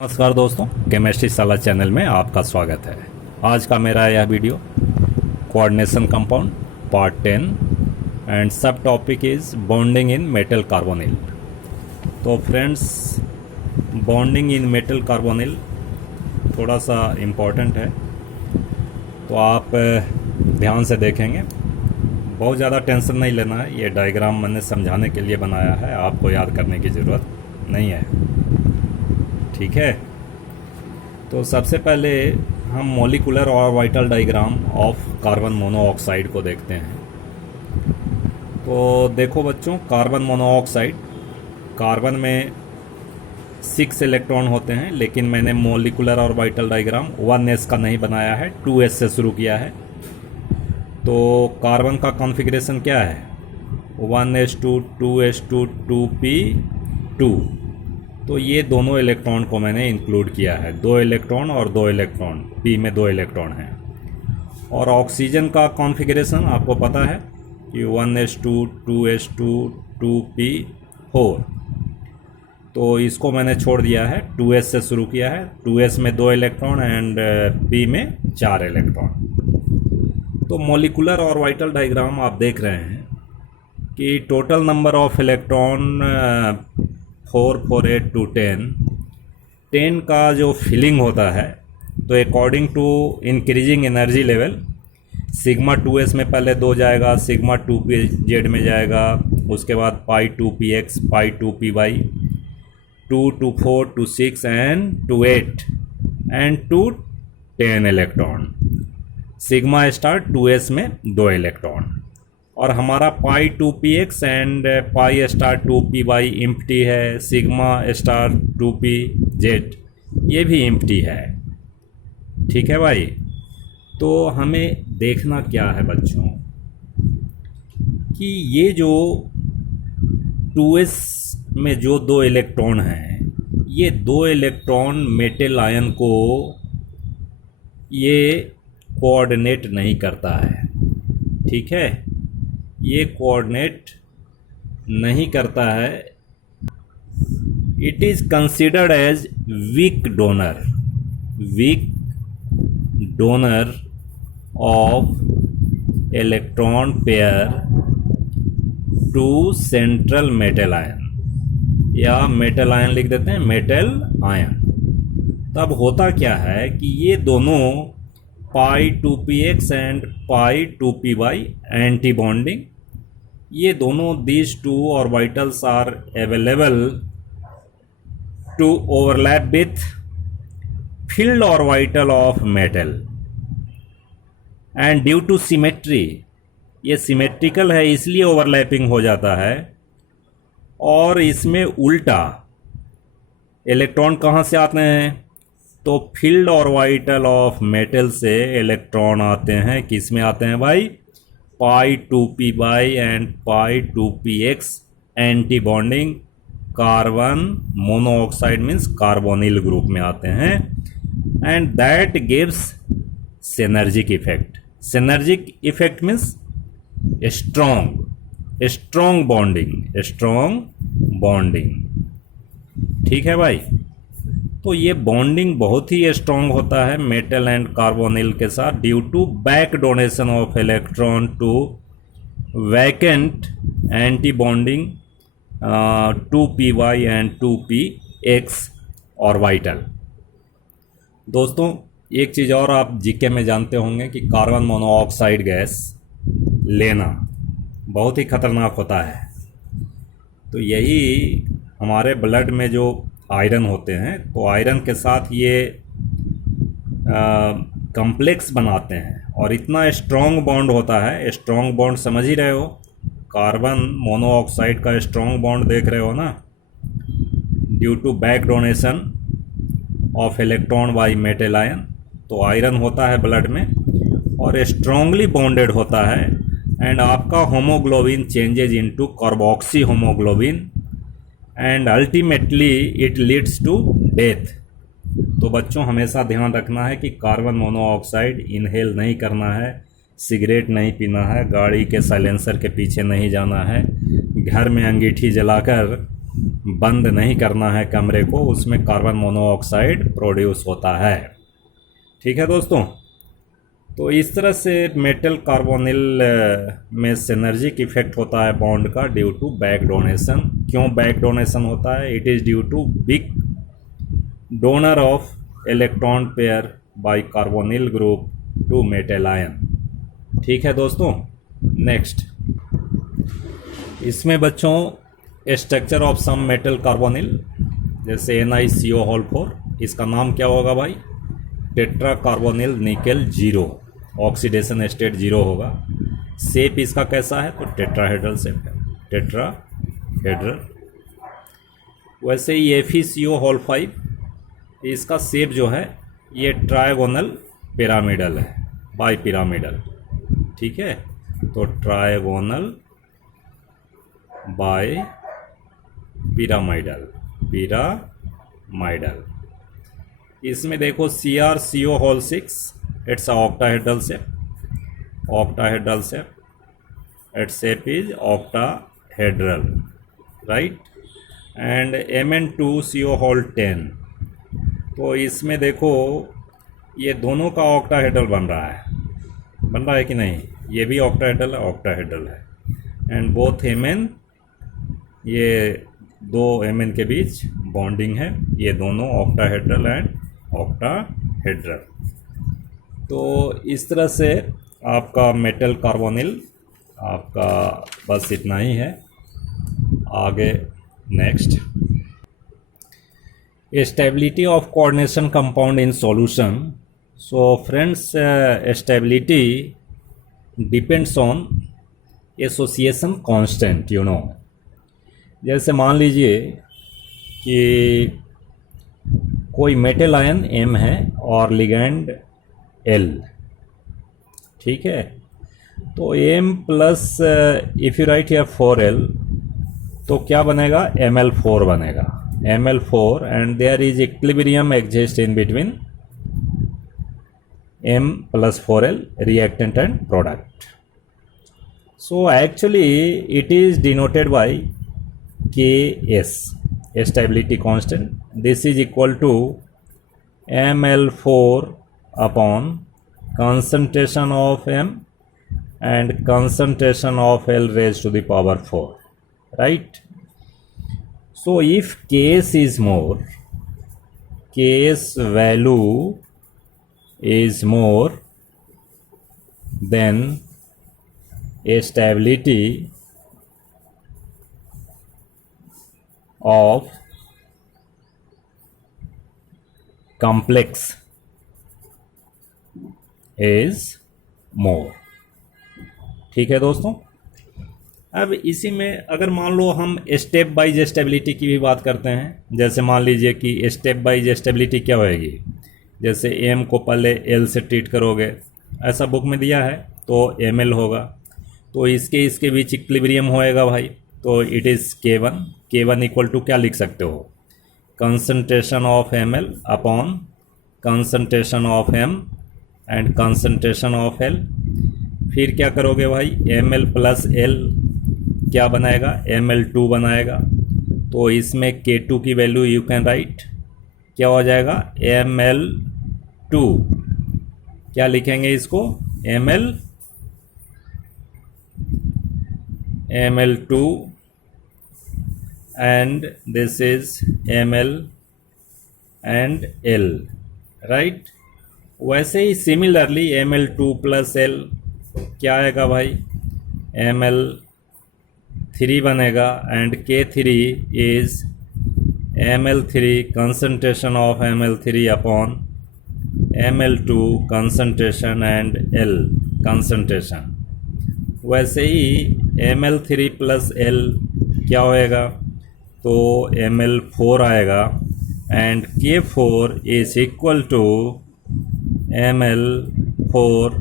नमस्कार दोस्तों, केमिस्ट्री साला चैनल में आपका स्वागत है। आज का मेरा यह video coordination compound part 10 and sub topic is bonding in metal carbonyl. तो friends, bonding in metal carbonyl थोड़ा सा इम्पोर्टेंट है, तो आप ध्यान से देखेंगे। बहुत ज़्यादा टेंशन नहीं लेना है, ये डायग्राम मैंने समझाने के लिए बनाया है, आपको याद करने की ज़रूरत नहीं है। ठीक है, तो सबसे पहले हम मॉलिक्यूलर और vital diagram of carbon monoxide को देखते हैं। तो देखो बच्चों, कार्बन मोनोऑक्साइड, कार्बन में 6 इलेक्ट्रॉन होते हैं, लेकिन मैंने मॉलिक्यूलर और वाइटल डायग्राम 1s का नहीं बनाया है, 2s से शुरू किया है। तो कार्बन का कॉन्फ़िगरेशन क्या है? 1s2 2s2 2p2। तो ये दोनों इलेक्ट्रॉन को मैंने इंक्लूड किया है, 2 इलेक्ट्रॉन और 2 इलेक्ट्रॉन, पी में 2 इलेक्ट्रॉन हैं। और ऑक्सीजन का कॉन्फ़िगरेशन आपको पता है कि 1s2 2s2 2p4। तो इसको मैंने छोड़ दिया है, 2s से शुरू किया है, 2s में 2 इलेक्ट्रॉन एंड p में 4 इलेक्ट्रॉन। तो मॉलिक्यूलर और वाइटल डायग्राम आप देख रहे हैं कि टोटल नंबर ऑफ इलेक्ट्रॉन 4 4 8 2 10 का जो फिलिंग होता है, तो according to increasing energy level, sigma 2s में पहले 2 जाएगा, सिग्मा 2pz में जाएगा, उसके बाद पाई 2px pi 2py 2 to 4 to 6 and to 8 and to 10 electron. Sigma star 2s में 2 इलेक्ट्रॉन। और हमारा पाई 2px and pi star 2py empty है, सिग्मा स्टार 2pz ये भी इम्प्टी है। ठीक है भाई, तो हमें देखना क्या है बच्चों कि ये जो 2s में जो 2 इलेक्ट्रॉन हैं, ये 2 इलेक्ट्रॉन मेटल आयन को ये कोऑर्डिनेट नहीं करता है। ठीक है, ये कोऑर्डिनेट नहीं करता है। It is considered as weak donor of electron pair to central metal ion, या मेटल आयन लिख देते हैं, मेटल आयन। तब होता क्या है कि ये दोनों pi 2px and pi 2py anti bonding, ये दोनों these two orbitals are available to overlap with field orbital of metal and due to symmetry, ये सिमेट्रिकल है इसलिए ओवरलैपिंग हो जाता है। और इसमें उल्टा इलेक्ट्रॉन कहाँ से आते हैं? तो फील्ड ऑर्बिटल ऑफ मेटल से इलेक्ट्रॉन आते हैं, किस में आते हैं भाई? पाई 2py and pi 2px anti bonding carbon monoxide means carbonyl group में आते हैं, and that gives synergic effect. Synergic effect means strong bonding. ठीक है भाई, तो ये बॉन्डिंग बहुत ही स्ट्रॉन्ग होता है मेटल एंड कार्बोनिल के साथ, due to back donation of electron to vacant anti bonding 2py and 2px orbital. दोस्तों, एक चीज़ और आप जीके में जानते होंगे कि कार्बन मोनोऑक्साइड गैस लेना बहुत ही खतरनाक होता है। तो यही हमारे ब्लड में जो आयरन होते हैं, तो आयरन के साथ ये कॉम्प्लेक्स बनाते हैं और इतना स्ट्रॉन्ग बॉन्ड होता है। स्ट्रॉन्ग बॉन्ड समझ ही रहे हो, कार्बन मोनोऑक्साइड का स्ट्रॉन्ग बॉन्ड देख रहे हो ना, due to back donation of electron by metal ion. तो आयरन होता है ब्लड में और स्ट्रॉन्गली बॉन्डेड होता है, एंड आपका haemoglobin changes into carboxy haemoglobin and ultimately it leads to death. तो बच्चों, हमेशा ध्यान रखना है कि कार्बन मोनोऑक्साइड इनहेल नहीं करना है, सिगरेट नहीं पीना है, गाड़ी के साइलेंसर के पीछे नहीं जाना है, घर में अंगीठी जलाकर बंद नहीं करना है कमरे को, उसमें कार्बन मोनोऑक्साइड प्रोड्यूस होता है। ठीक है दोस्तों, तो इस तरह से मेटल कार्बोनिल में सिनर्जिक इफेक्ट होता है बॉन्ड का ड्यू टू बैक डोनेशन। क्यों बैक डोनेशन होता है? It is due to big donor of electron pair by carbonyl group to metal ion. ठीक है दोस्तों, नेक्स्ट इसमें बच्चों structure of some metal carbonyl, जैसे NiCO4, इसका नाम क्या होगा भाई? Tetra carbonyl nickel 0, oxidation state 0 होगा। शेप इसका कैसा है? तो टेट्राहेड्रल शेप है, टेट्राहेड्रल। वैसे ही FeCO5, इसका शेप जो है ये ट्रायगोनल पिरामिडल है, बाई पिरामिडल। ठीक है, तो ट्रायगोनल बाय पिरामिडल, पिरामिडल। इसमें देखो CrCO6, it's octahedral shape, octahedral shape, its shape is octahedral, right. And Mn2CO10, तो इसमें देखो ये दोनों का ऑक्टाहेड्रल बन रहा है कि नहीं? ये भी ऑक्टाहेड्रल है, ऑक्टाहेड्रल है। एंड बोथ Mn, ये दो Mn के बीच बॉन्डिंग है, ये दोनों ऑक्टाहेड्रल एंड ऑक्टाहेड्रल। तो इस तरह से आपका मेटल कार्बोनिल आपका बस इतना ही है। आगे next, stability of coordination compound in solution. So friends, stability depends on association constant, you know. जैसे मान लीजिए कि कोई मेटल आयन M है और लिगैंड L, ठीक है। तो M plus if you write here 4L, तो क्या बनेगा? Ml4 बनेगा, Ml4, and there is equilibrium exist in between M plus 4L reactant and product. So actually it is denoted by Ks, stability constant. This is equal to Ml4 upon concentration of M and concentration of L raised to the power 4, right? So if Ks is more, Ks value is more than a stability of complex is more। ठीक है दोस्तों, अब इसी में अगर मान लो हम step wise stability की भी बात करते हैं, जैसे मान लीजिए कि स्टेप वाइज स्टेबिलिटी क्या होएगी? जैसे M को पहले L से ट्रीट करोगे, ऐसा बुक में दिया है, तो Ml होगा, तो इसके बीच इक्विलिब्रियम होएगा भाई, तो it is K1 equal to क्या लिख सकते हो? Concentration of Ml upon concentration of M and concentration of L। फिर क्या करोगे भाई? Ml प्लस L क्या बनाएगा? Ml2 बनाएगा। तो इसमें K2 की वैल्यू यू कैन राइट, क्या हो जाएगा? Ml2, क्या लिखेंगे इसको? Ml2 and this is Ml and L, right? वैसे ही सिमिलरली Ml2 प्लस L क्या आएगा भाई? Ml3 बनेगा and K3 is Ml3 concentration of Ml3 upon Ml2 concentration and L concentration। वैसे ही Ml3 प्लस L क्या होएगा? तो Ml4 आएगा and K4 is equal to Ml4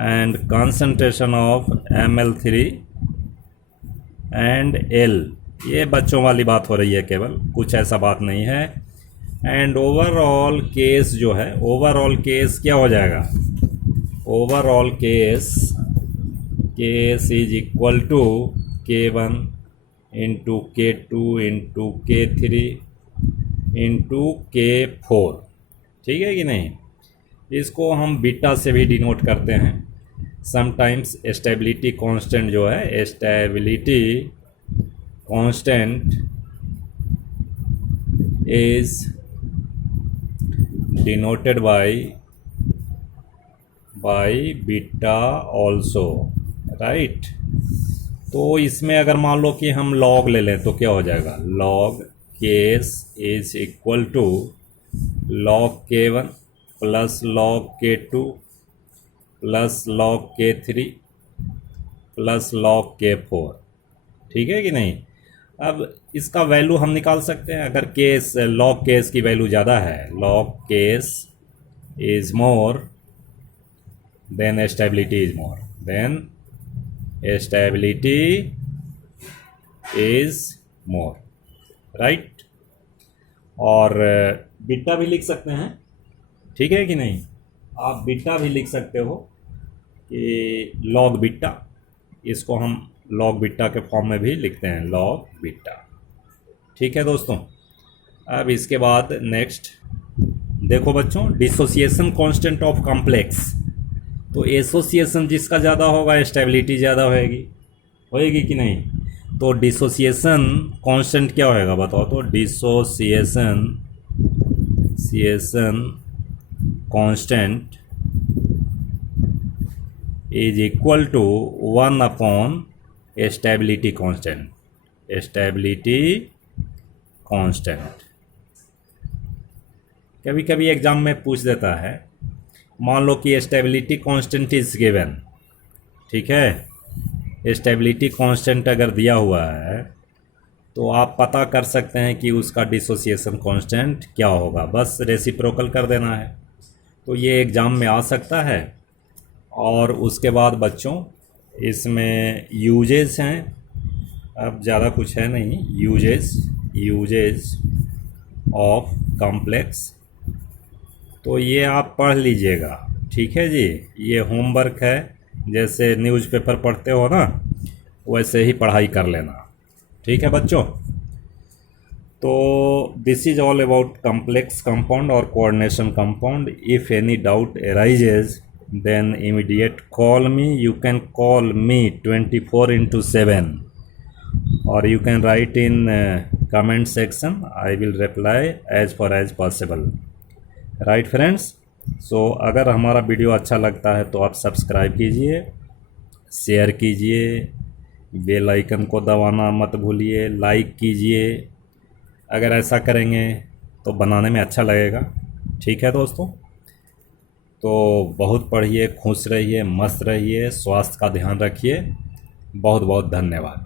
and concentration of Ml3 and L। ये बच्चों वाली बात हो रही है केवल, कुछ ऐसा बात नहीं है। एंड ओवरऑल केस जो है, ओवरऑल केस क्या हो जाएगा? Overall Ks is equal to K1 into K2 into K3 into K4, ठीक है कि नहीं। इसको हम बीटा से भी डिनोट करते हैं। समटाइम्स स्टेबिलिटी कांस्टेंट जो है, stability constant is denoted by beta also, right. तो इसमें अगर मान लो कि हम लॉग ले लें तो क्या हो जाएगा, log Ks is equal to log K1 plus log K2 plus log K3 plus log K4, ठीक है कि नहीं। अब इसका वैल्यू हम निकाल सकते हैं। अगर केस लॉग केस की वैल्यू ज़्यादा है, log Ks is more then stability is more, then stability is more, right. और बीटा भी लिख सकते हैं, ठीक है कि नहीं। आप बीटा भी लिख सकते हो कि लॉग बीटा, इसको हम लॉग बीटा के फॉर्म में भी लिखते हैं, लॉग बीटा, ठीक है दोस्तों। अब इसके बाद नेक्स्ट देखो बच्चों, डिसोसिएशन कांस्टेंट ऑफ कॉम्प्लेक्स। तो एसोसिएशन जिसका ज़्यादा होगा स्टेबिलिटी ज़्यादा होएगी कि नहीं। तो डिसोसिएशन कांस्टेंट क्या होएगा बताओ तो, dissociation constant is equal to 1 upon stability constant. कभी कभी एग्जाम में पूछ देता है, मान लो कि स्टेबिलिटी कांस्टेंट इज गिवन, ठीक है। स्टेबिलिटी कांस्टेंट अगर दिया हुआ है तो आप पता कर सकते हैं कि उसका डिसोसिएशन कांस्टेंट क्या होगा, बस रेसिप्रोकल कर देना है। तो ये एग्ज़ाम में आ सकता है। और उसके बाद बच्चों इसमें यूजेस हैं, अब ज़्यादा कुछ है नहीं, यूजेस ऑफ कॉम्प्लेक्स। तो ये आप पढ़ लीजिएगा, ठीक है जी। ये होमवर्क है, जैसे न्यूज़पेपर पढ़ते हो ना वैसे ही पढ़ाई कर लेना, ठीक है बच्चों। तो this is all about complex compound और coordination compound. If any doubt arises then immediate call me. You can call me 24/7 or you can write in comment section. I will reply as far as possible, right friends. So अगर हमारा video अच्छा लगता है तो आप subscribe कीजिए, share कीजिए, bell icon को दबाना मत भूलिए, लाइक कीजिए। अगर ऐसा करेंगे तो बनाने में अच्छा लगेगा, ठीक है दोस्तों। तो बहुत पढ़िए, खुश रहिए, मस्त रहिए, स्वास्थ्य का ध्यान रखिए। बहुत बहुत धन्यवाद।